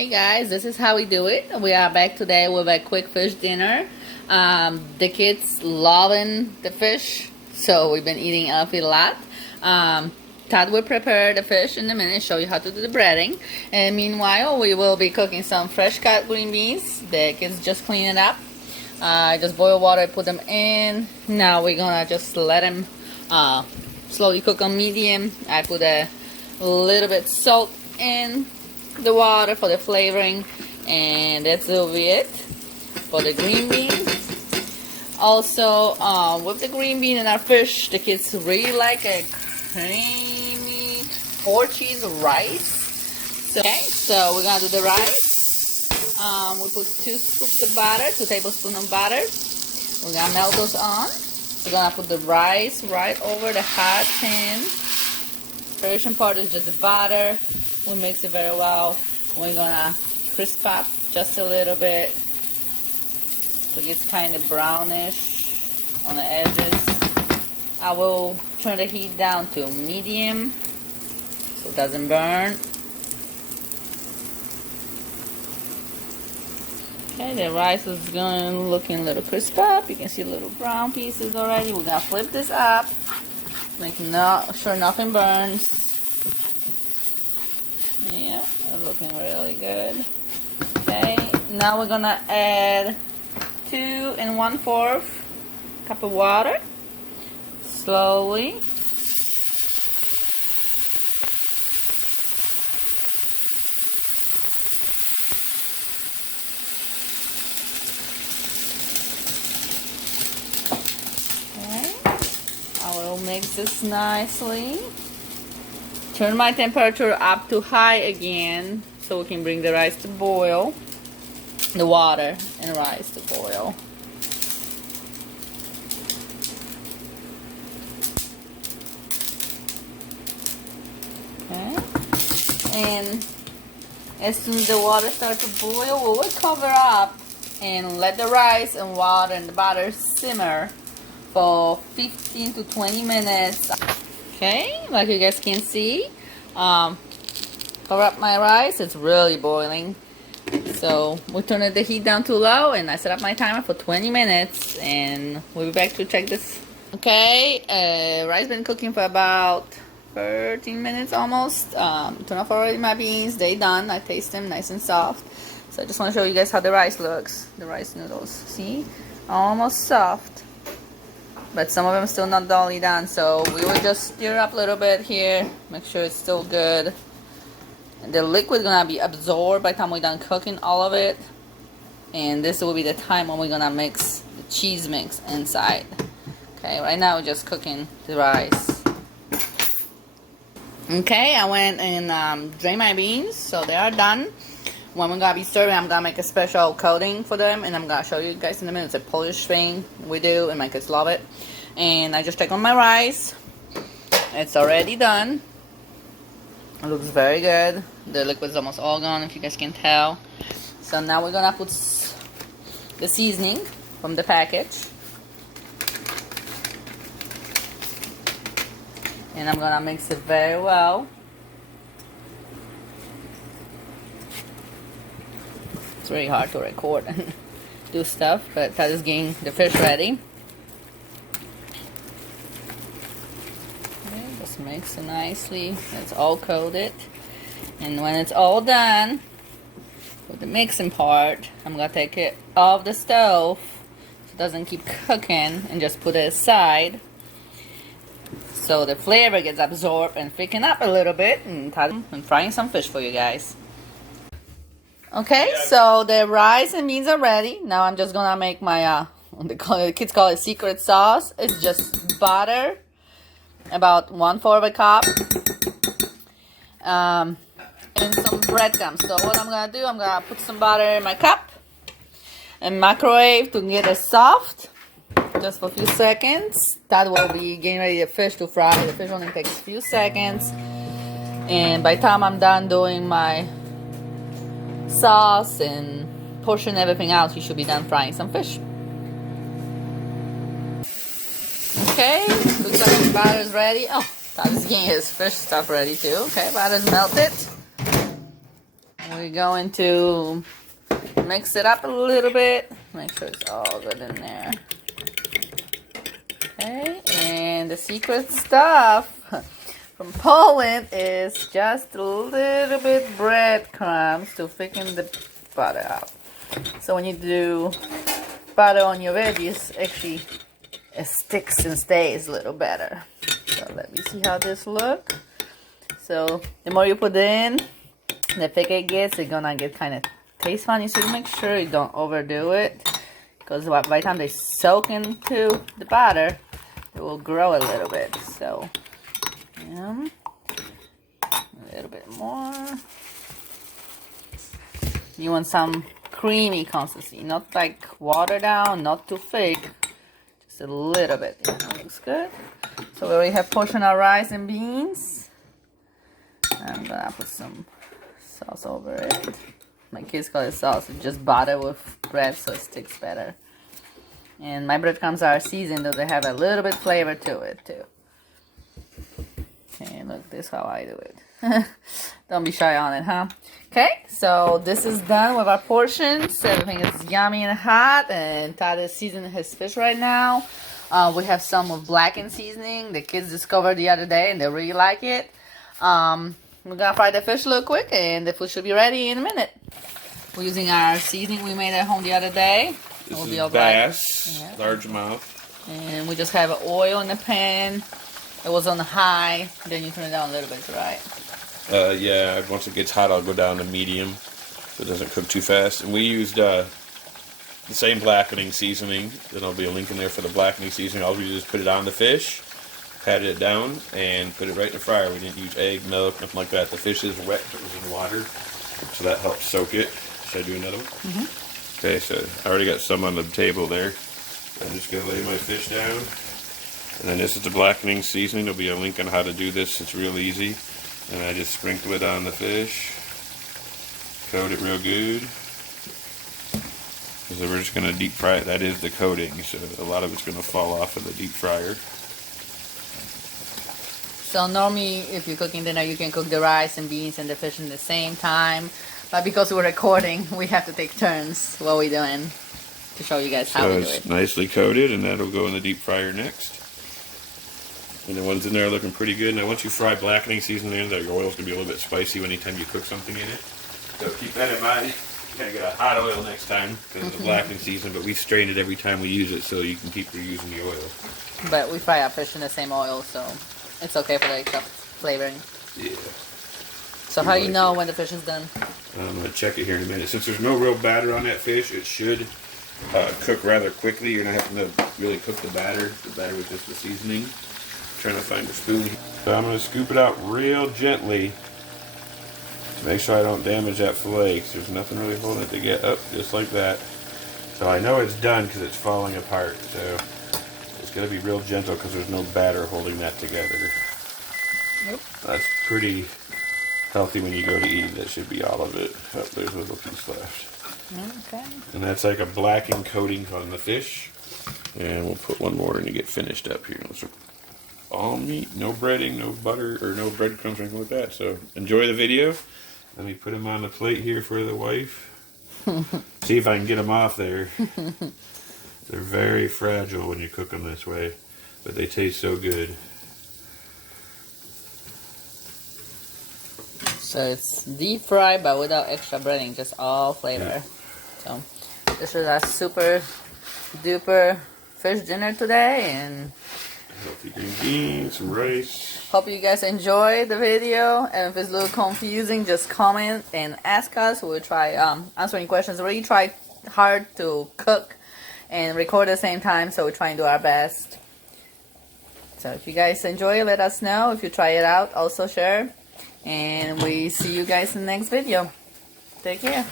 Hey guys, this is how we do it. We are back today with a quick fish dinner. The kids loving the fish, so we've been eating a lot. Todd will prepare the fish in a minute, show you how to do the breading. And meanwhile, we will be cooking some fresh cut green beans. The kids just clean it up. I just boil water, put them in. Now we're gonna just let them slowly cook on medium. I put a little bit salt in the water for the flavoring, and that's will be it for the green beans. Also, with the green bean and our fish, the kids really like a creamy four cheese rice. So we're gonna do the rice. We put 2 scoops of butter, 2 tablespoons of butter. We're gonna melt those on. We're gonna put the rice right over the hot pan. Preparation part is just the butter. We mix it very well. We're gonna crisp up just a little bit so it gets kind of brownish on the edges. I will turn the heat down to medium so it doesn't burn. Okay, the rice is looking a little crisp up. You can see little brown pieces already. We're gonna flip this up, make sure nothing burns. Yeah, it's looking really good. Okay, now we're gonna add 2 1/4 cup of water. Slowly. Okay, I will mix this nicely. Turn my temperature up to high again so we can bring the rice to boil. The water and rice to boil. Okay. And as soon as the water starts to boil, we will cover up and let the rice and water and the butter simmer for 15 to 20 minutes. Okay, like you guys can see, cover up my rice. It's really boiling, so we turn the heat down to low, and I set up my timer for 20 minutes, and we'll be back to check this. Okay, rice been cooking for about 13 minutes almost. Turn off already my beans. They done. I taste them nice and soft. So I just want to show you guys how the rice looks. The rice noodles, see, almost soft. But some of them still not totally done, so we will just stir up a little bit here, make sure it's still good. And the liquid gonna be absorbed by the time we're done cooking all of it. And this will be the time when we're gonna mix the cheese mix inside. Okay, right now we're just cooking the rice. Okay, I went and drained my beans, so they are done. When we're gonna be serving, I'm gonna make a special coating for them, and I'm gonna show you guys in a minute. It's a Polish thing we do, and my kids love it. And I just checked on my rice. It's already done. It looks very good. The liquid's almost all gone, if you guys can tell. So now we're gonna put the seasoning from the package, and I'm gonna mix it very well. It's really hard to record and do stuff, but Todd is getting the fish ready. Okay, just mix it nicely. It's all coated. And when it's all done with the mixing part, I'm gonna take it off the stove so it doesn't keep cooking, and just put it aside so the flavor gets absorbed and thicken up a little bit. And I'm frying some fish for you guys. Okay, so the rice and beans are ready. Now I'm just gonna make my the kids call it secret sauce. It's just butter, about 1/4 cup, and some breadcrumbs. So what I'm gonna do, I'm gonna put some butter in my cup and microwave to get it soft, just for a few seconds. That will be getting ready the fish to fry. The fish only takes a few seconds, and by the time I'm done doing my sauce and portion everything out, you should be done frying some fish. Okay, looks like the batter is ready. Oh, Todd is getting his fish stuff ready too. Okay, batter's melted. I'm We're going to mix it up a little bit. Make sure it's all good in there. Okay, and the secret stuff from Poland is just a little bit breadcrumbs to thicken the butter up. So when you do butter on your veggies, actually it sticks and stays a little better. So let me see how this looks. So the more you put in, the thicker it gets. It's gonna get kind of taste funny. So you make sure you don't overdo it, because by the time they soak into the batter, it will grow a little bit. So a little bit more. You want some creamy consistency, not like watered down, not too thick, just a little bit. Yeah, that looks good. So we already have portion of rice and beans. I'm gonna put some sauce over it. My kids call it sauce. It's just butter with bread, so it sticks better. And my breadcrumbs are seasoned, though they have a little bit flavor to it too. Okay, look, this is how I do it. Don't be shy on it, huh? Okay, so this is done with our portions. Everything is yummy and hot, and Todd is seasoning his fish right now. We have some with blackened seasoning. The kids discovered the other day, and they really like it. We're gonna fry the fish real quick, and the food should be ready in a minute. We're using our seasoning we made at home the other day. This is bass, largemouth. And we just have oil in the pan. It was on high, then you turn it down a little bit, right? Yeah, once it gets hot, I'll go down to medium so it doesn't cook too fast. And we used the same blackening seasoning. There'll be a link in there for the blackening seasoning. All we do is put it on the fish, patted it down, and put it right in the fryer. We didn't use egg, milk, nothing like that. The fish is wet, it was in water, so that helps soak it. Should I do another one? Mm-hmm. Okay, so I already got some on the table there. I'm just going to lay my fish down. And then this is the blackening seasoning. There'll be a link on how to do this. It's real easy. And I just sprinkle it on the fish. Coat it real good. Because we're just going to deep fry it. That is the coating, so a lot of it's going to fall off of the deep fryer. So normally, if you're cooking dinner, you can cook the rice and beans and the fish in the same time. But because we're recording, we have to take turns what we're doing to show you guys how we do it. So it's nicely coated, and that'll go in the deep fryer next. And the ones in there are looking pretty good. Now, once you fry blackening seasoning in there, your oil's going to be a little bit spicy anytime you cook something in it. So keep that in mind. You gotta get a hot oil next time because it's a blackening season, but we strain it every time we use it so you can keep reusing the oil. But we fry our fish in the same oil, so it's okay for the extra flavoring. Yeah. So how do you know when the fish is done? I'm going to check it here in a minute. Since there's no real batter on that fish, it should cook rather quickly. You're not having to really cook the batter. The batter was just the seasoning. I'm trying to find a spoon. So I'm going to scoop it out real gently to make sure I don't damage that fillet, because there's nothing really holding it to get up, just like that. So I know it's done because it's falling apart. So it's going to be real gentle because there's no batter holding that together. Nope. That's pretty healthy when you go to eat. That should be all of it. Oh, there's a little piece left. Okay. And that's like a blackened coating on the fish. And we'll put one more in to get finished up here. Those are all meat, no breading, no butter, or no breadcrumbs or anything like that. So enjoy the video. Let me put them on the plate here for the wife. See if I can get them off there. They're very fragile when you cook them this way, but they taste so good. So it's deep fried, but without extra breading, just all flavor. Yeah. So this is our super duper fish dinner today, and Healthy green beans, some rice. hope you guys enjoyed the video. And if it's a little confusing, just comment and ask us. We'll try answering questions. We really try hard to cook and record at the same time, so we try and do our best. So if you guys enjoy it, let us know. If you try it out, also share. And we see you guys in the next video. Take care.